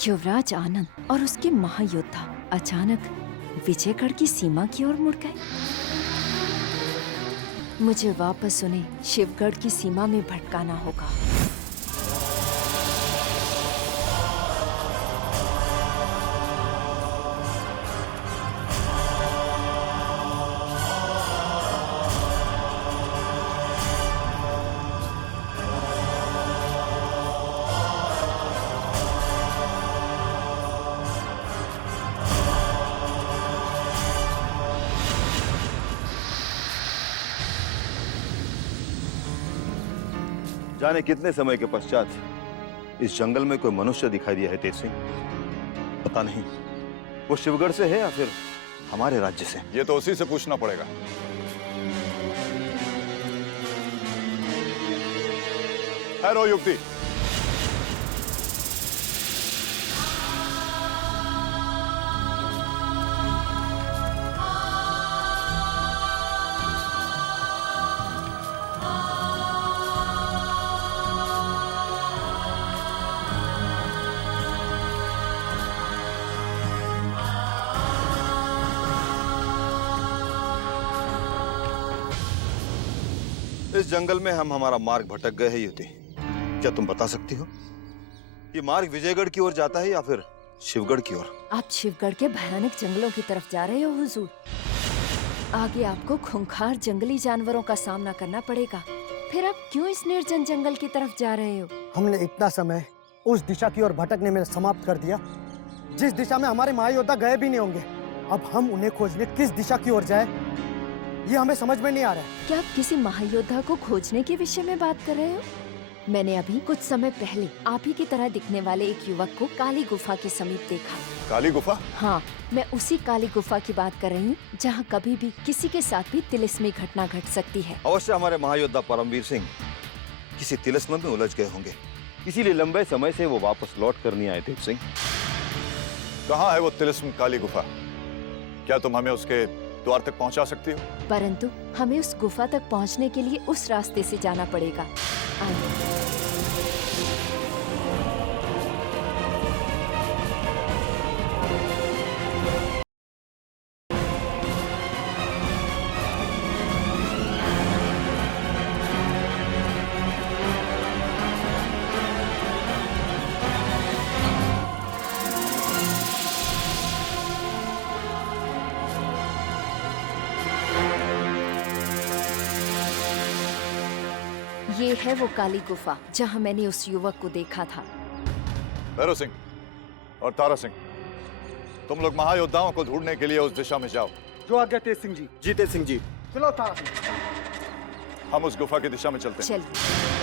युवराज आनंद और उसके महायोद्धा अचानक विजयगढ़ की सीमा की ओर मुड़ गए। मुझे वापस उन्हें शिवगढ़ की सीमा में भटकाना होगा। जाने कितने समय के पश्चात इस जंगल में कोई मनुष्य दिखाई दिया है तेज सिंह। पता नहीं वो शिवगढ़ से है या फिर हमारे राज्य से। ये तो उसी से पूछना पड़ेगा। हैरो युक्ति, इस जंगल में हम हमारा मार्ग भटक गए हैं युति। क्या तुम बता सकती हो ये मार्ग विजयगढ़ की ओर जाता है या फिर शिवगढ़ की ओर? आप शिवगढ़ के भयानक जंगलों की तरफ जा रहे हो हुजूर। आगे आपको खूंखार जंगली जानवरों का सामना करना पड़ेगा। फिर आप क्यों इस निर्जन जंगल की तरफ जा रहे हो? हमने इतना समय उस दिशा की ओर भटकने में समाप्त कर दिया जिस दिशा में हमारे महायोद्धा गए भी नहीं होंगे। अब हम उन्हें खोजने किस दिशा की ओर जाए ये हमें समझ में नहीं आ रहा है। क्या आप किसी महायोद्धा को खोजने के विषय में बात कर रहे हो? मैंने अभी कुछ समय पहले आप ही की तरह दिखने वाले एक युवक को काली गुफा के समीप देखा। काली गुफा? हाँ, मैं उसी काली गुफा की बात कर रही हूँ जहाँ कभी भी किसी के साथ भी तिलिस्मी घटना घट सकती है। अवश्य हमारे महायोद्धा परमवीर सिंह किसी तिलिस्म में उलझ गए होंगे, इसीलिए लंबे समय से वो वापस लौट कर नहीं आए थे। सिंह, कहाँ है वो तिलिस्म काली गुफा? क्या तुम हमें उसके द्वार तक पहुंचा सकती हो? परंतु हमें उस गुफा तक पहुंचने के लिए उस रास्ते से जाना पड़ेगा। आइए। ये है वो काली गुफा जहाँ मैंने उस युवक को देखा था। भैरव सिंह और तारा सिंह, तुम लोग महायोद्धाओं को ढूंढने के लिए उस दिशा में जाओ। जो आज्ञा तेज सिंह जी। जी तेज सिंह जी। चलो तारा सिंह। हम उस गुफा की दिशा में चलते हैं। चलिए।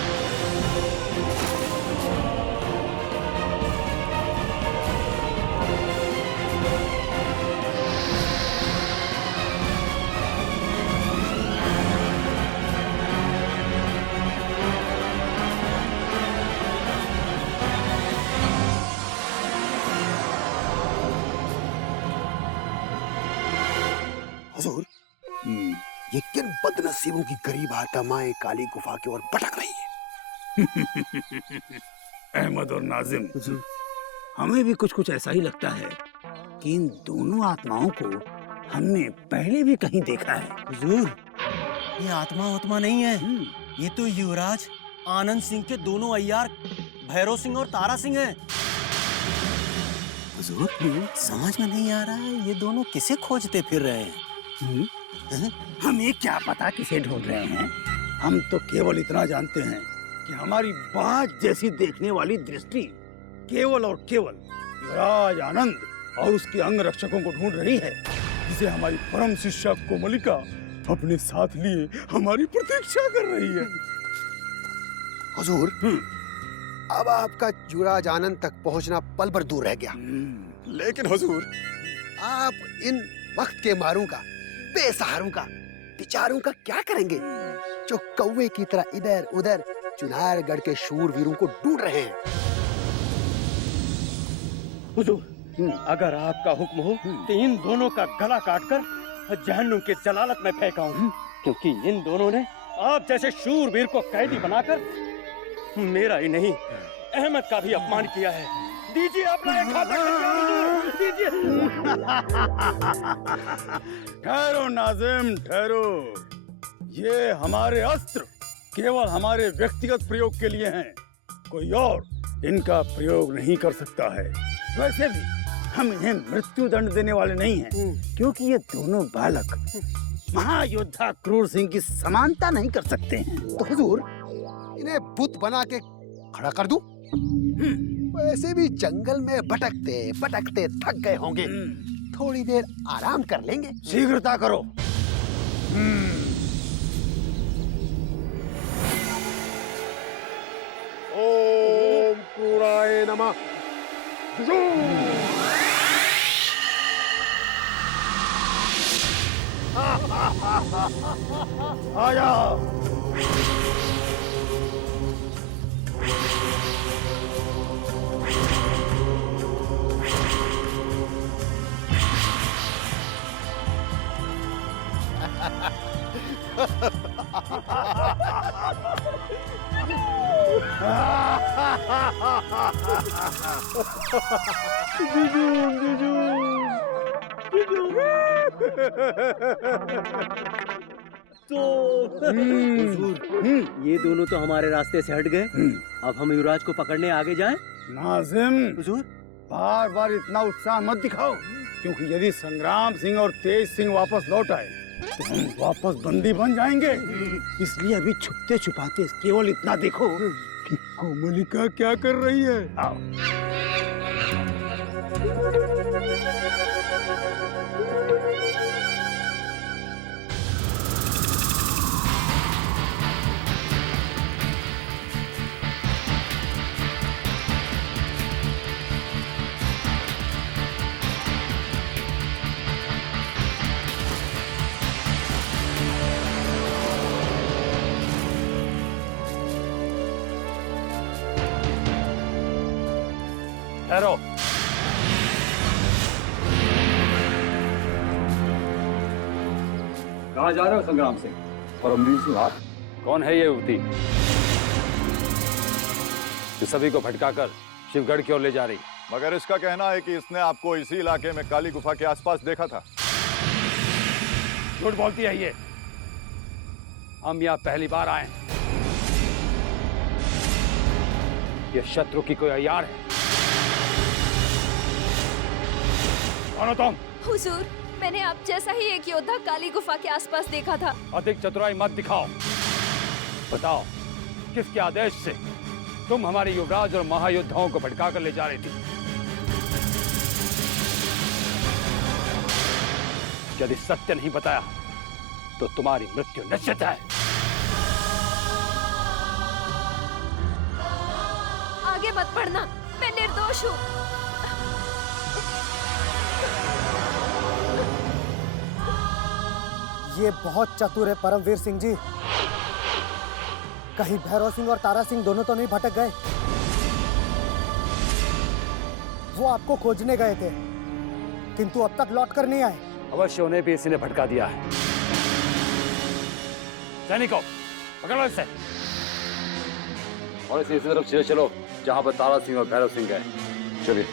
हुजूर, ये किन बदनसीबों की गरीब आत्माएं काली गुफा की ओर भटक रही है? अहमद और नाजिम, हमें भी कुछ कुछ ऐसा ही लगता है कि इन दोनों आत्माओं को हमने पहले भी कहीं देखा है। हुजूर, ये आत्मा नहीं है, ये तो युवराज आनंद सिंह के दोनों अय्यार भैरव सिंह और तारा सिंह हैं। हुजूर, समझ में नहीं आ रहा है ये दोनों किसे खोजते फिर रहे हैं? हमें क्या पता किसे ढूंढ रहे हैं। हम तो केवल इतना जानते हैं कि हमारी बाज जैसी देखने वाली दृष्टि केवल और केवल युवराज आनंद और उसके अंग रक्षकों को ढूंढ रही है, जिसे हमारी परम शिष्या कोमलिका अपने साथ लिए हमारी प्रतीक्षा कर रही है। हुजूर, अब आपका युवराज आनंद तक पहुंचना पल भर दूर रह गया। लेकिन हुजूर, आप इन वक्त के मारों का, बेसहारों का, बेचारों का क्या करेंगे जो कौवे की तरह इधर उधर चुनारगढ़ के शूरवीरों को ढूंढ रहे हैं? हुजूर, अगर आपका हुक्म हो तो इन दोनों का गला काटकर जहन्नुम के जलालत में फेंकाऊं, क्योंकि इन दोनों ने आप जैसे शूरवीर को कैदी बनाकर मेरा ही नहीं अहमद का भी अपमान किया है। दीजिए अपना एक खाता हुजूर, दीजिए। ठहरो नाजिम, ठहरो। ये हमारे अस्त्र केवल हमारे व्यक्तिगत प्रयोग के लिए हैं, कोई और इनका प्रयोग नहीं कर सकता है। वैसे भी हम इन्हें मृत्यु दंड देने वाले नहीं हैं, क्योंकि ये दोनों बालक महायोद्धा क्रूर सिंह की समानता नहीं कर सकते हैं। तो हुजूर इन्हें बुत बना के खड़ा कर दूं? वैसे भी जंगल में भटकते भटकते थक गए होंगे, थोड़ी देर आराम कर लेंगे। शीघ्रता करो। ओम क्रूराय नमः। आ जाओ। ये दोनों तो हमारे रास्ते से हट गए। अब हम युवराज को पकड़ने आगे जाएं? नाजिम, हुजूर, बार बार इतना उत्साह मत दिखाओ, क्योंकि यदि संग्राम सिंह और तेज सिंह वापस लौट आए तो हम वापस बंदी बन जाएंगे। इसलिए अभी छुपते छुपाते केवल इतना देखो कि कोमलिका क्या कर रही है। आओ। ठहरो। कहाँ जा रहे हो संग्राम सिंह? परमवीर सिंह आप? कौन है ये युवती जो सभी को भटकाकर शिवगढ़ की ओर ले जा रही? मगर इसका कहना है कि इसने आपको इसी इलाके में काली गुफा के आसपास देखा था। झूठ बोलती है ये। हम यहाँ पहली बार आए। ये शत्रु की कोई अय्यार है। कौन हो तुम? हुजूर, मैंने आप जैसा ही एक योद्धा काली गुफा के आसपास देखा था। अधिक चतुराई मत दिखाओ। बताओ, किसके आदेश से तुम हमारे युवराज और महायोद्धाओं को भटका कर ले जा रही थी? यदि सत्य नहीं बताया तो तुम्हारी मृत्यु निश्चित है। आगे मत बढ़ना, मैं निर्दोष हूँ। ये बहुत चतुर है परमवीर सिंह जी। कहीं भैरव सिंह और तारा सिंह दोनों तो नहीं भटक गए? वो आपको खोजने गए थे, किंतु अब तक लौट कर नहीं आए। अवश्य उन्हें भी इसी ने भटका दिया है। सैनिकों, पकड़ो इसे और इसे इसी तरफ चलो जहां पर तारा सिंह और भैरव सिंह गए। चलिए।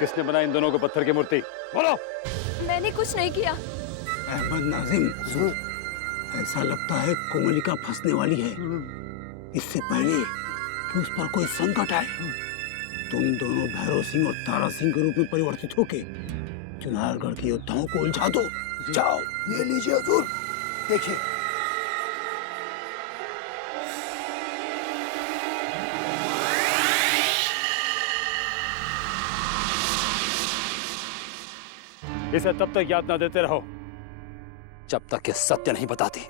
किसने बनाई इन दोनों को पत्थर की मूर्ति? बोलो। मैंने कुछ नहीं किया। अहमद नाजिम, ऐसा लगता है कोमलिका फंसने वाली है। इससे पहले कि उस पर कोई संकट आए, तुम दोनों भैरव सिंह और तारा सिंह के रूप में परिवर्तित होके चुनारगढ़ के योद्धाओं को उलझा दो। जाओ। ये लीजिए हुजूर, देखिए। इसे तब तक याद न देते रहो जब तक ये सत्य नहीं बताती।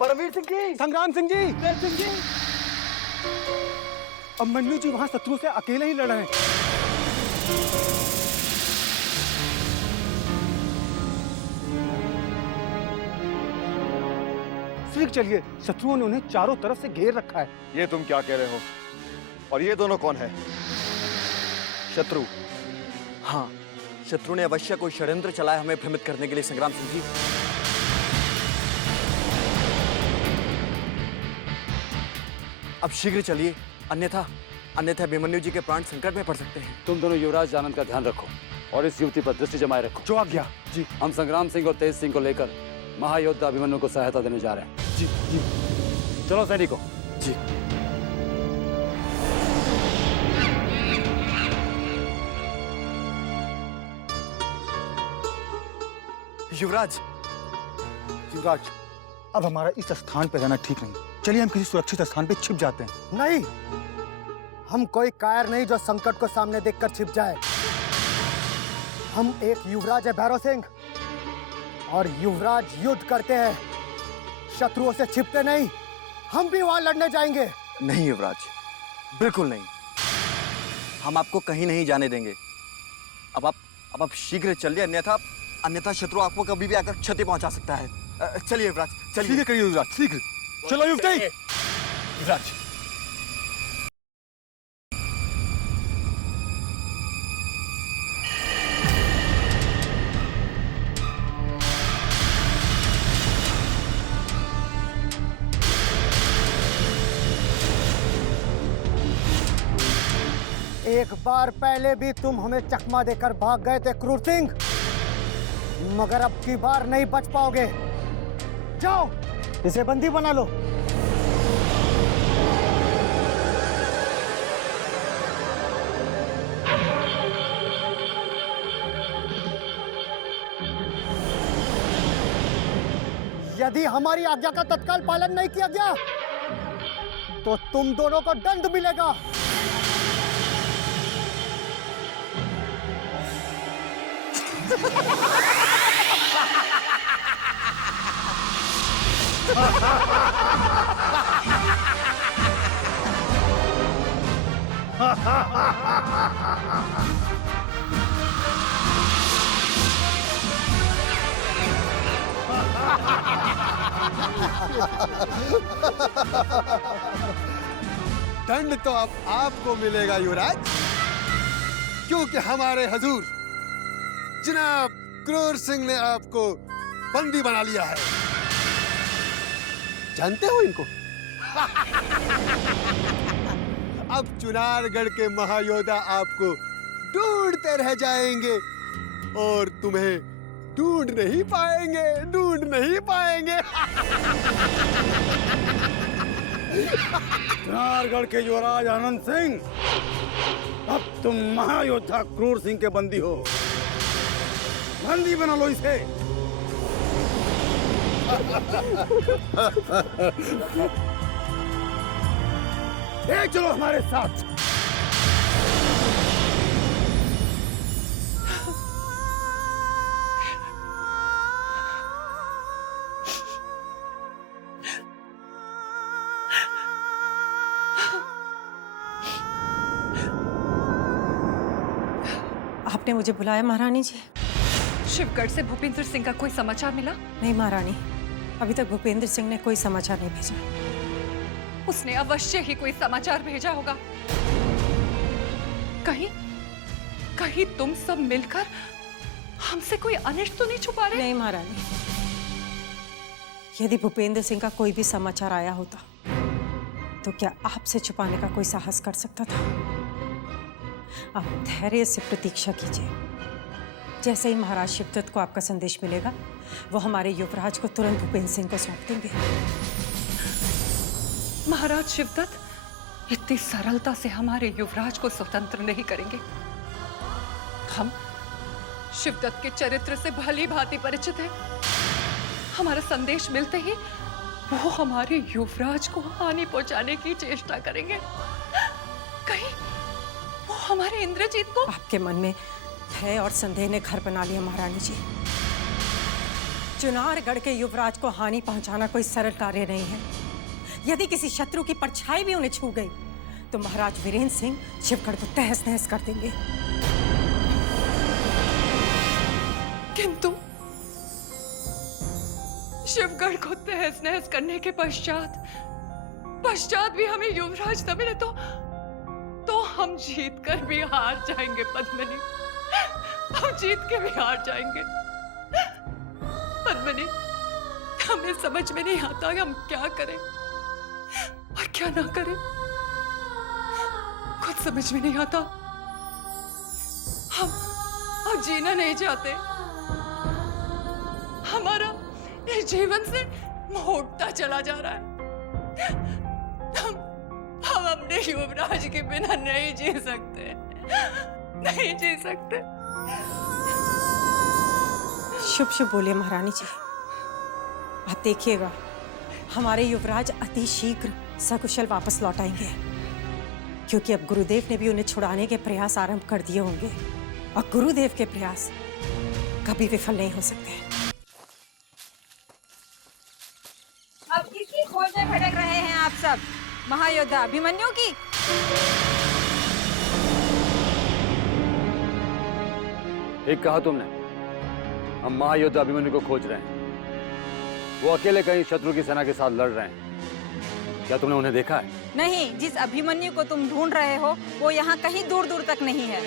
परमवीर सिंह जी, संग्राम सिंह जी, देव सिंह जी, अभिमन्यु जी वहां शत्रु से अकेले ही लड़ रहे हैं। शीघ्र चलिए, शत्रुओं ने उन्हें चारों तरफ से घेर रखा है। ये तुम क्या कह रहे हो? और ये दोनों कौन है? शत्रु। हाँ, शत्रु ने अवश्य कोई षड्यंत्र चलाया हमें भ्रमित करने के लिए संग्राम सिंह जी। अब शीघ्र चलिए, अन्यथा अभिमन्यु जी के प्राण संकट में पड़ सकते हैं। तुम दोनों युवराज आनंद का ध्यान रखो और इस युवती पर दृष्टि जमाए रखो। जो आज्ञा जी। हम संग्राम सिंह और तेज सिंह को लेकर महायोद्धा अभिमन्यु को सहायता देने जा रहे हैं। जी जी। चलो सैनिकों। जी। युवराज, युवराज, अब हमारा इस स्थान पे रहना ठीक नहीं। चलिए हम किसी सुरक्षित स्थान पे छिप जाते हैं। नहीं, हम कोई कायर नहीं जो संकट को सामने देखकर छिप जाए। हम एक युवराज है भैरव सिंह, और युवराज युद्ध करते हैं, शत्रुओं से छिपते नहीं। हम भी वहां लड़ने जाएंगे। नहीं युवराज, बिल्कुल नहीं। हम आपको कहीं नहीं जाने देंगे। अब आप शीघ्र चलिए, अन्यथा शत्रु आपको कभी भी आकर क्षति पहुंचा सकता है। चलिए युवराज, चलिए। शीघ्र करिए युवराज, शीघ्र। चलो युवती। युवराज। एक बार पहले भी तुम हमें चकमा देकर भाग गए थे क्रूर सिंह, मगर अब की बार नहीं बच पाओगे। जाओ, इसे बंदी बना लो। यदि हमारी आज्ञा का तत्काल पालन नहीं किया गया तो तुम दोनों को दंड मिलेगा। दंड तो अब आपको मिलेगा युवराज, क्योंकि हमारे हजूर जनाब क्रूर सिंह ने आपको बंदी बना लिया है। जानते हो इनको? अब चुनारगढ़ के महायोद्धा आपको ढूंढते रह जाएंगे और तुम्हें ढूंढ नहीं पाएंगे। चुनारगढ़ के युवराज आनंद सिंह, अब तुम महायोद्धा क्रूर सिंह के बंदी हो। बंदी बना लो इसे। चलो हमारे साथ। आपने मुझे बुलाया महारानी जी? शिवगढ़ से भूपेंद्र सिंह का कोई समाचार मिला? नहीं महारानी, अभी तक भूपेंद्र सिंह ने कोई समाचार नहीं भेजा। उसने अवश्य ही कोई समाचार भेजा होगा। कहीं तुम सब मिलकर हमसे कोई अनिष्ट तो नहीं छुपा रहे? नहीं महारानी, यदि भूपेंद्र सिंह का कोई भी समाचार आया होता तो क्या आपसे छुपाने का कोई साहस कर सकता था? आप धैर्य से प्रतीक्षा कीजिए। जैसे ही महाराज शिवदत्त को आपका संदेश मिलेगा, वो हमारे युवराज को तुरंत भूपेंद्र सिंह को सौंप देंगे। महाराज शिवदत्त इतनी सरलता से हमारे युवराज को स्वतंत्र नहीं करेंगे। हम शिवदत्त के चरित्र से भली भांति परिचित हैं। हमारा संदेश मिलते ही वो हमारे युवराज को हानि पहुंचाने की चेष्टा करेंगे। कहीं वो हमारे इंद्रजीत को। आपके मन में भय और संदेह ने घर बना लिया महारानी जी। चुनारगढ़ के युवराज को हानि पहुंचाना कोई सरल कार्य नहीं है। यदि किसी शत्रु की परछाई भी उन्हें छू गई तो महाराज वीरेंद्र सिंह शिवगढ़ को तहस नहस कर देंगे। किंतु शिवगढ़ को तहस नहस करने के पश्चात भी हमें युवराज न मिले तो हम जीत कर भी हार जाएंगे पद्मिनी। हम जीत के भी हार जाएंगे पद्मिनी। हमें समझ में नहीं आता कि हम क्या करें और क्या ना करें। कुछ समझ में नहीं आता। हम अब जीना नहीं चाहते। हमारा इस जीवन से मोड़ता चला जा रहा है। हम अपने युवराज के बिना नहीं जी सकते, नहीं जी सकते। शुभ शुभ बोलिए महारानी जी। आप देखिएगा हमारे युवराज अति शीघ्र सकुशल वापस लौट आएंगे, क्योंकि अब गुरुदेव ने भी उन्हें छुड़ाने के प्रयास आरंभ कर दिए होंगे और गुरुदेव के प्रयास कभी विफल नहीं हो सकते। अब किसकी खोज में भटक रहे हैं आप सब? महायोद्धा अभिमन्यु की? ठीक कहा तुमने। हम महायोद्धा अभिमन्यु को खोज रहे हैं। वो अकेले कहीं शत्रु की सेना के साथ लड़ रहे हैं। क्या तुमने उन्हें देखा है? नहीं, जिस अभिमन्यु को तुम ढूंढ रहे हो वो यहाँ कहीं दूर दूर तक नहीं है।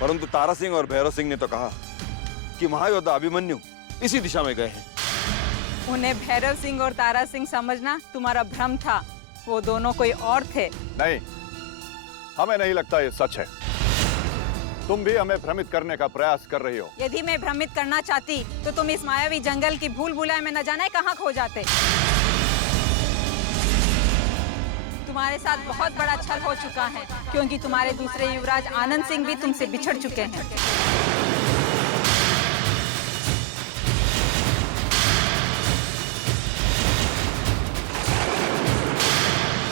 परंतु तारा सिंह और भैरव सिंह ने तो कहा कि महायोद्धा अभिमन्यु इसी दिशा में गए हैं। उन्हें भैरव सिंह और तारा सिंह समझना तुम्हारा भ्रम था। वो दोनों कोई और थे। नहीं, हमें नहीं लगता ये सच है। तुम भी हमें भ्रमित करने का प्रयास कर रही हो। यदि मैं भ्रमित करना चाहती तो तुम इस मायावी जंगल की भूल भुलाए में न जाने कहाँ खो जाते। तुम्हारे साथ बहुत बड़ा छल हो चुका है, क्योंकि तुम्हारे दूसरे युवराज आनंद सिंह भी तुमसे बिछड़ चुके हैं।